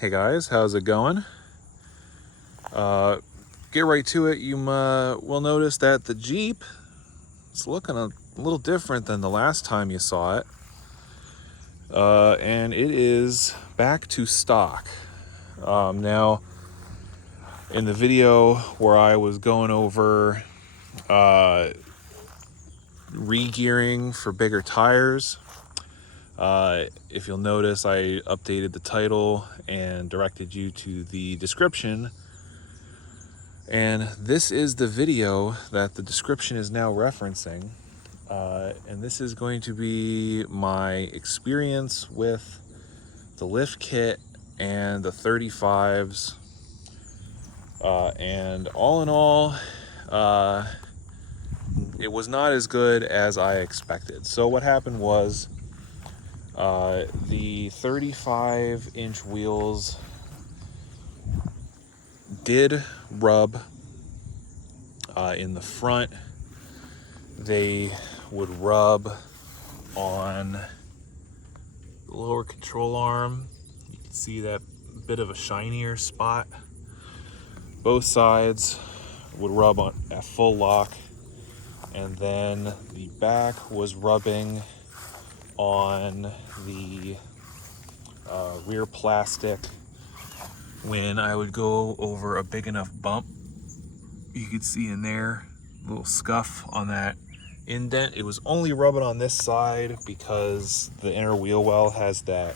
Hey guys, how's it going? Get right to it. You will notice that the Jeep is looking a little different than the last time you saw it. And it is back to stock. Now, in the video where I was going over re-gearing for bigger tires, if you'll notice, I updated the title and directed you to the description. And this is the video that the description is now referencing. And this is going to be my experience with the lift kit and the 35s. And all in all, it was not as good as I expected. So what happened was the 35-inch wheels did rub in the front. They would rub on the lower control arm. You can see that bit of a shinier spot. Both sides would rub on at full lock, and then the back was rubbing on the rear plastic. When I would go over a big enough bump, you could see in there a little scuff on that indent. It was only rubbing on this side because the inner wheel well has that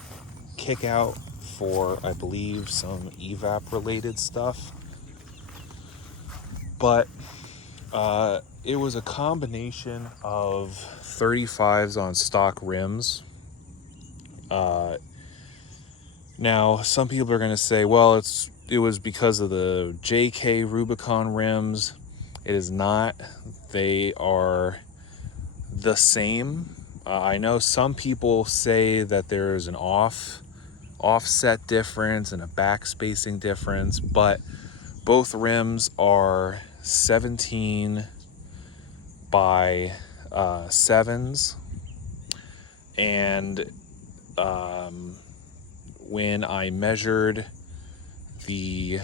kick out for, I believe, some evap related stuff. But it was a combination of 35s on stock rims. Now, some people are going to say, well, it was because of the JK Rubicon rims. It is not. They are the same. I know some people say that there is an offset difference and a back spacing difference, but both rims are 17 by 7s, and when I measured I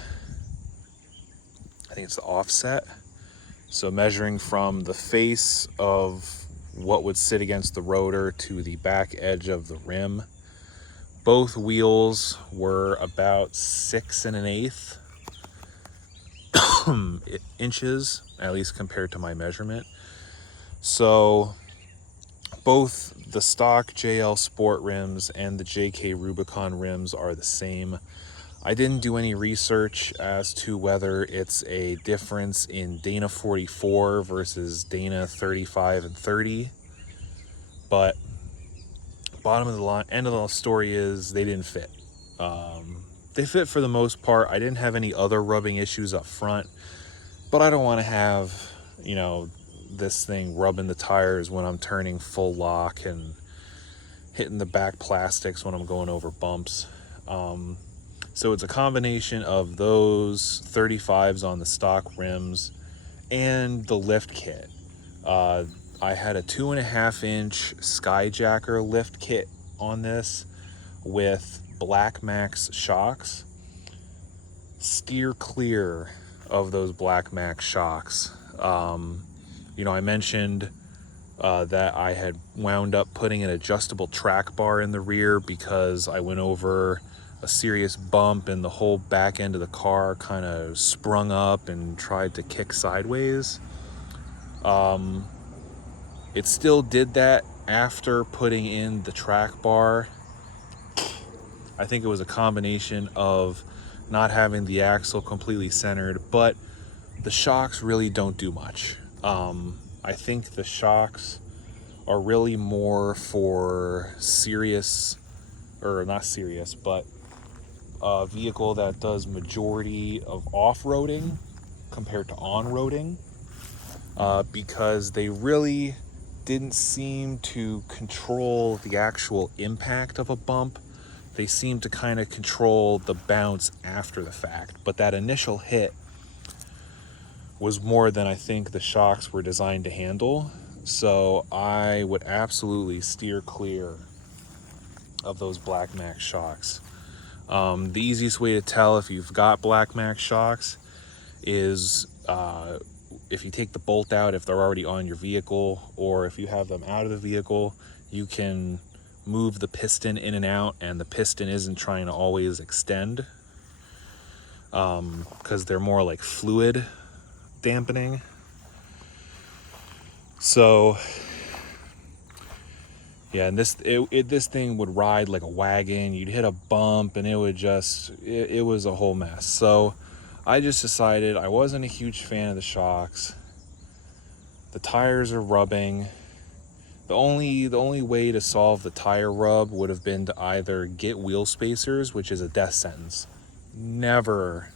think it's the offset, so measuring from the face of what would sit against the rotor to the back edge of the rim, both wheels were about 6 1/8 inches, at least compared to my measurement. So both the stock JL Sport rims and the JK Rubicon rims are the same. I didn't do any research as to whether it's a difference in Dana 44 versus Dana 35 and 30, but bottom of the line, end of the story is they didn't fit. They fit for the most part. I didn't have any other rubbing issues up front, but I don't want to have, this thing rubbing the tires when I'm turning full lock and hitting the back plastics when I'm going over bumps. So it's a combination of those 35s on the stock rims and the lift kit. I had a 2.5-inch skyjacker lift kit on this with Black Max shocks. Steer clear of those Black Max shocks. I mentioned that I had wound up putting an adjustable track bar in the rear because I went over a serious bump and the whole back end of the car kind of sprung up and tried to kick sideways. It still did that after putting in the track bar. I think it was a combination of not having the axle completely centered, but the shocks really don't do much. I think the shocks are really more for a vehicle that does majority of off-roading compared to on-roading, because they really didn't seem to control the actual impact of a bump. They seemed to kind of control the bounce after the fact, but that initial hit was more than I think the shocks were designed to handle. So I would absolutely steer clear of those Black Max shocks. The easiest way to tell if you've got Black Max shocks is if you take the bolt out, if they're already on your vehicle, or if you have them out of the vehicle, you can move the piston in and out, and the piston isn't trying to always extend, because they're more like fluid dampening. So yeah, and this thing would ride like a wagon. You'd hit a bump and it would just, it was a whole mess. So I just decided I wasn't a huge fan of the shocks. The tires are rubbing. The only way to solve the tire rub would have been to either get wheel spacers, which is a death sentence. Never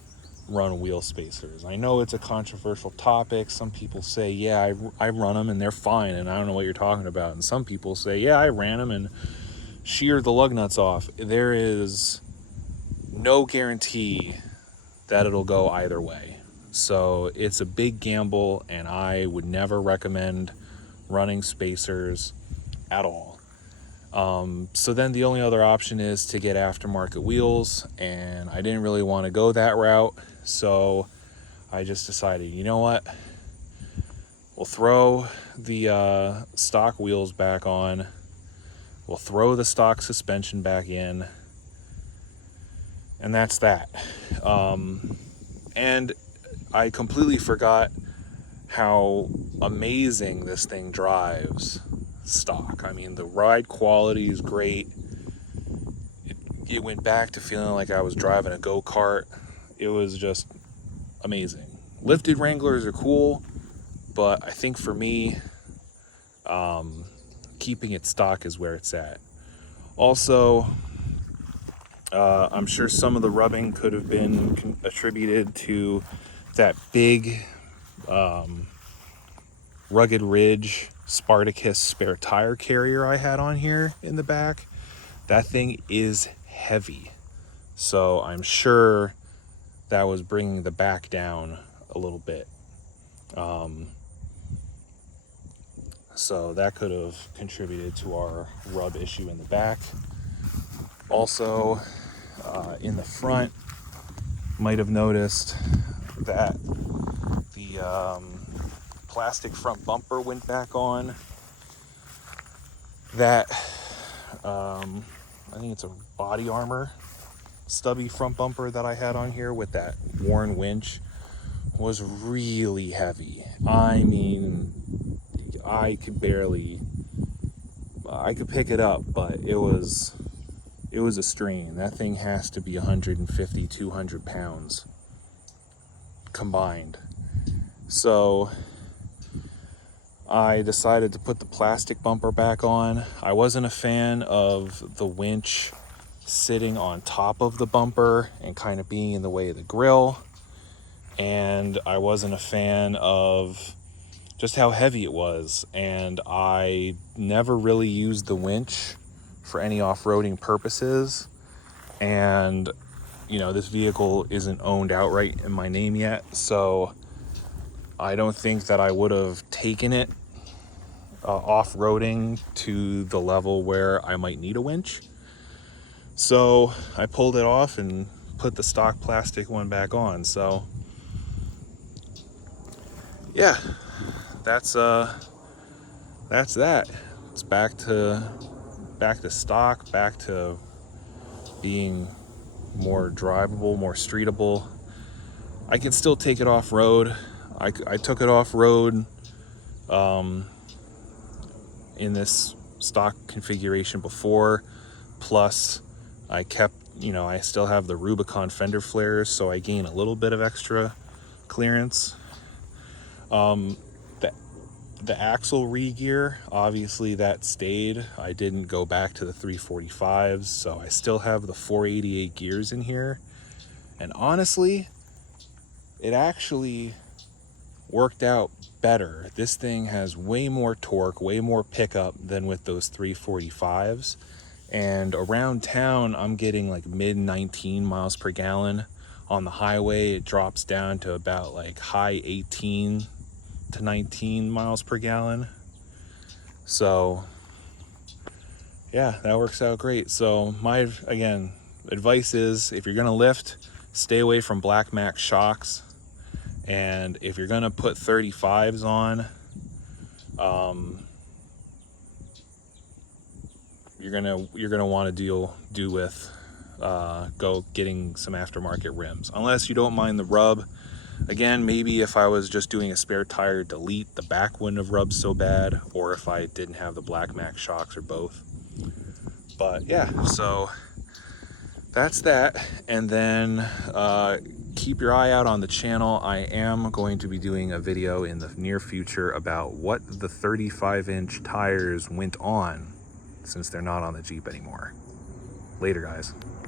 run wheel spacers. I know it's a controversial topic. Some people say, yeah, I run them and they're fine and I don't know what you're talking about. And some people say, yeah, I ran them and sheared the lug nuts off. There is no guarantee that it'll go either way. So it's a big gamble, and I would never recommend running spacers at all. So then the only other option is to get aftermarket wheels, and I didn't really want to go that route. So I just decided, you know what? We'll throw the stock wheels back on. We'll throw the stock suspension back in. And that's that. And I completely forgot how amazing this thing drives stock. I mean, the ride quality is great. It went back to feeling like I was driving a go-kart. It was just amazing. Lifted Wranglers are cool, but I think for me, keeping it stock is where it's at. Also, I'm sure some of the rubbing could have been attributed to that big Rugged Ridge Spartacus spare tire carrier I had on here in the back. That thing is heavy, so I'm sure that was bringing the back down a little bit. So that could have contributed to our rub issue in the back. Also, in the front, might have noticed that the plastic front bumper went back on. That I think it's a body armor stubby front bumper that I had on here with that worn winch was really heavy. I mean, I could pick it up, but it was a strain. That thing has to be 150, 200 pounds combined. So I decided to put the plastic bumper back on. I wasn't a fan of the winch sitting on top of the bumper and kind of being in the way of the grill. And I wasn't a fan of just how heavy it was. And I never really used the winch for any off-roading purposes. And, you know, this vehicle isn't owned outright in my name yet. So I don't think that I would have taken it off-roading to the level where I might need a winch. So I pulled it off and put the stock plastic one back on. So yeah, that's that. It's back to stock, back to being more drivable, more streetable. I can still take it off road. I took it off road in this stock configuration before, plus I kept, you know, I still have the Rubicon fender flares, so I gain a little bit of extra clearance. The axle re-gear, obviously that stayed. I didn't go back to the 345s, so I still have the 488 gears in here. And honestly, it actually worked out better. This thing has way more torque, way more pickup than with those 345s. And around town, I'm getting like mid 19 miles per gallon. On the highway, it drops down to about like high 18 to 19 miles per gallon. So yeah, that works out great. So again, advice is, if you're gonna lift, stay away from Black Mac shocks. And if you're gonna put 35s on, you're gonna want to do with go getting some aftermarket rims, unless you don't mind the rub. Again, maybe if I was just doing a spare tire delete, the back wouldn't have rubbed so bad, or if I didn't have the Black Mac shocks, or both. But yeah, so that's that. And then keep your eye out on the channel. I am going to be doing a video in the near future about what the 35-inch tires went on, since they're not on the Jeep anymore. Later, guys.